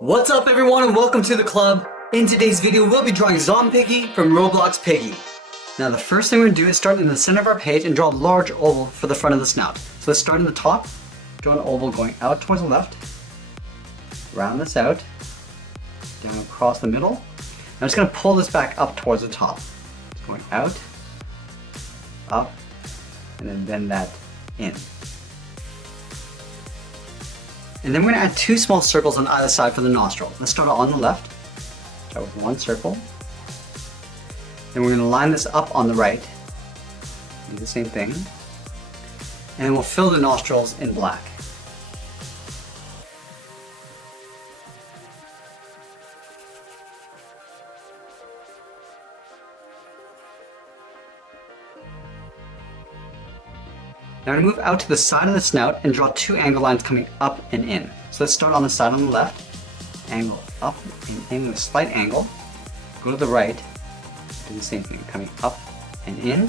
What's up everyone and welcome to the club. In today's video we'll be drawing Zompiggy from Roblox Piggy. Now the first thing we're going to do is start in the center of our page and draw a large oval for the front of the snout. So let's start in the top, draw an oval going out towards the left, round this out, down across the middle. I'm just going to pull this back up towards the top. It's going out, up, and then bend that in. And then we're going to add two small circles on either side for the nostril. Let's start on the left. Start with one circle. Then we're going to line this up on the right. Do the same thing. And then we'll fill the nostrils in black. Now I'm going to move out to the side of the snout and draw two angle lines coming up and in. So let's start on the side on the left, angle up and in with a slight angle, go to the right, do the same thing, coming up and in.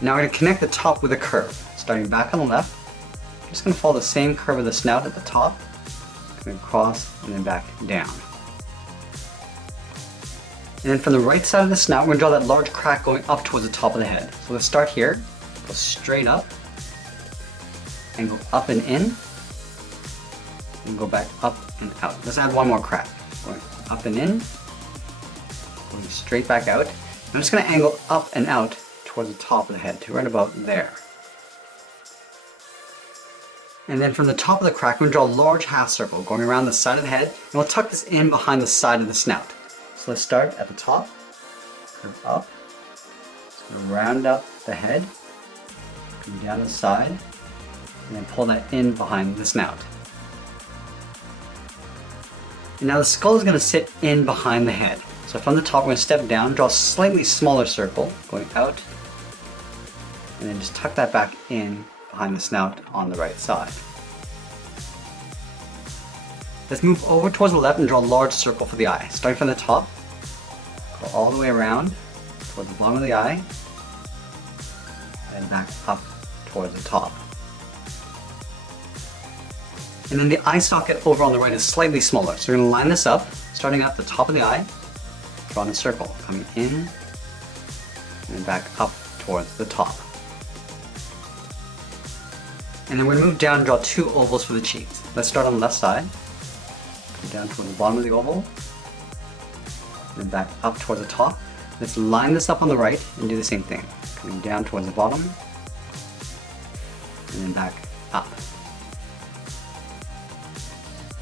Now we're going to connect the top with a curve. Starting back on the left, I'm just going to follow the same curve of the snout at the top, coming across and then back down. And then from the right side of the snout, we're going to draw that large crack going up towards the top of the head. So let's start here, go straight up, angle up and in, and go back up and out. Let's add one more crack. Going up and in, going straight back out. I'm just going to angle up and out towards the top of the head to right about there. And then from the top of the crack, we're going to draw a large half circle going around the side of the head, and we'll tuck this in behind the side of the snout. So let's start at the top, curve up, just going to round up the head, come down the side, and then pull that in behind the snout. And now the skull is going to sit in behind the head. So from the top we're going to step down, draw a slightly smaller circle going out, and then just tuck that back in behind the snout on the right side. Let's move over towards the left and draw a large circle for the eye. Starting from the top, go all the way around towards the bottom of the eye, and back up towards the top. And then the eye socket over on the right is slightly smaller. So we're going to line this up, starting at the top of the eye, drawing a circle, coming in, and then back up towards the top. And then we're going to move down and draw two ovals for the cheeks. Let's start on the left side, come down toward the bottom of the oval, and then back up towards the top. Let's line this up on the right and do the same thing, coming down towards the bottom, and then back up.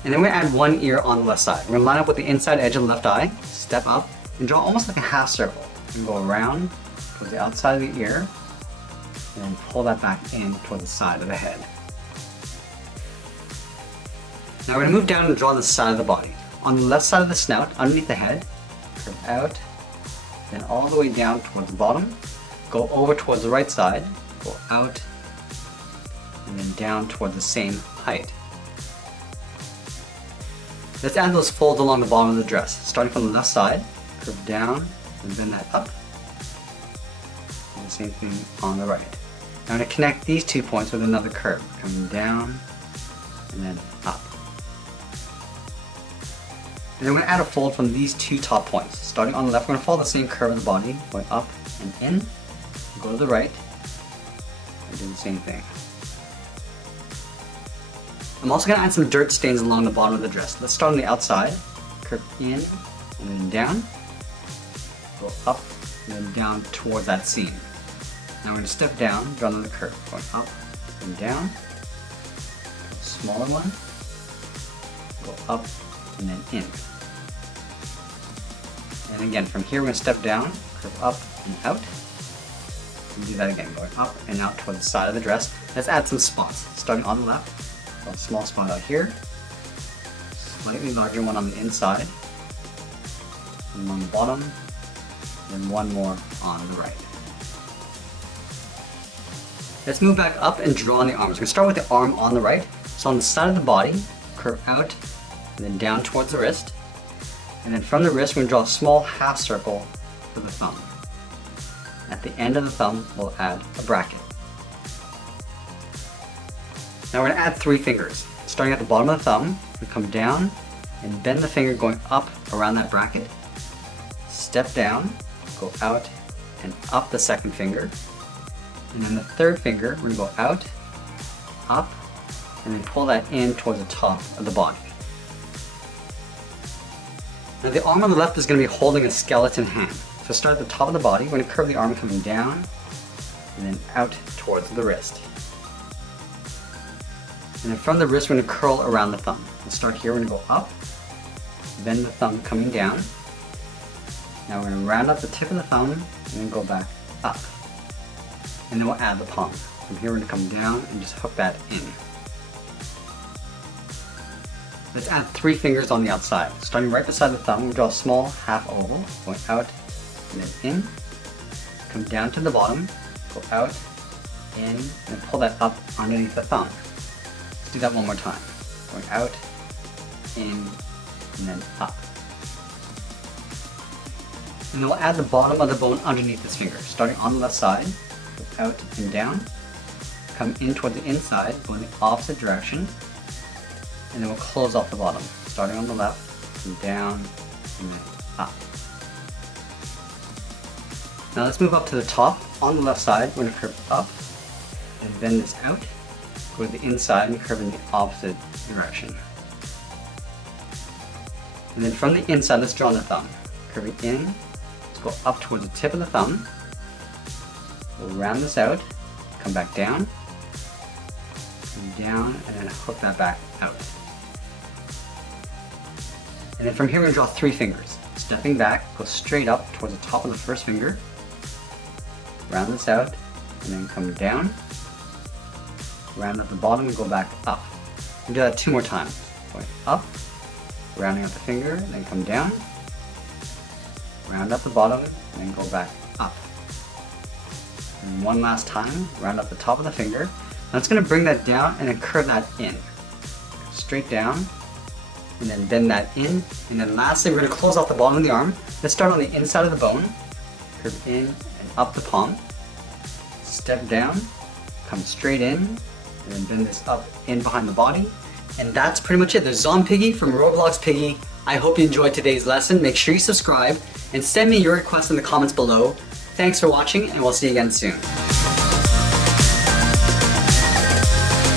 And then we're going to add one ear on the left side. We're going to line up with the inside edge of the left eye, step up, and draw almost like a half circle. And go around towards the outside of the ear, and then pull that back in toward the side of the head. Now we're going to move down and draw the side of the body. On the left side of the snout, underneath the head, curve out, then all the way down towards the bottom, go over towards the right side, go out, and then down towards the same height. Let's add those folds along the bottom of the dress. Starting from the left side, curve down, and bend that up. And the same thing on the right. Now I'm going to connect these 2 points with another curve, coming down, and then up. And then we're going to add a fold from these two top points. Starting on the left, we're going to follow the same curve of the body, going up and in, go to the right, and do the same thing. I'm also going to add some dirt stains along the bottom of the dress. Let's start on the outside, curve in and then down, go up and then down towards that seam. Now we're going to step down, draw another curve, going up and down, smaller one, go up and then in. And again, from here we're going to step down, curve up and out, and do that again, going up and out towards the side of the dress. Let's add some spots, starting on the left. A small spot out here, slightly larger one on the inside, and on the bottom, and one more on the right. Let's move back up and draw on the arms. We're going to start with the arm on the right. So on the side of the body, curve out, and then down towards the wrist. And then from the wrist, we're going to draw a small half circle for the thumb. At the end of the thumb, we'll add a bracket. Now we're going to add 3 fingers. Starting at the bottom of the thumb, we come down and bend the finger going up around that bracket. Step down, go out and up the second finger. And then the third finger, we're going to go out, up, and then pull that in towards the top of the body. Now the arm on the left is going to be holding a skeleton hand. So start at the top of the body, we're going to curve the arm coming down, and then out towards the wrist. And then from the wrist, we're going to curl around the thumb. We'll start here, we're going to go up, then the thumb coming down. Now we're going to round up the tip of the thumb, and then go back up. And then we'll add the palm. From here, we're going to come down and just hook that in. Let's add 3 fingers on the outside. Starting right beside the thumb, we draw a small half oval, going out, and then in. Come down to the bottom, go out, in, and pull that up underneath the thumb. Let's do that one more time. Going out, in, and then up. And then we'll add the bottom of the bone underneath this finger. Starting on the left side, go out and down. Come in toward the inside, go in the opposite direction. And then we'll close off the bottom. Starting on the left, and down, and then up. Now let's move up to the top. On the left side, we're going to curve up, and bend this out. Go to the inside and curve in the opposite direction. And then from the inside, let's draw on the thumb. Curving in, let's go up towards the tip of the thumb. We'll round this out, come back down, and down, and then hook that back out. And then from here, we're going to draw 3 fingers. Stepping back, go straight up towards the top of the first finger. Round this out, and then come down. Round at the bottom and go back up. We'll do that 2 more times. Going up, rounding out the finger, then come down. Round up the bottom, and then go back up. And one last time, round up the top of the finger. Now it's going to bring that down and then curve that in. Straight down, and then bend that in. And then lastly, we're going to close off the bottom of the arm. Let's start on the inside of the bone. Curve in and up the palm. Step down, come straight in, and then bend this up in behind the body. And that's pretty much it. There's Zompiggy from Roblox Piggy. I hope you enjoyed today's lesson. Make sure you subscribe and send me your requests in the comments below. Thanks for watching, and we'll see you again soon.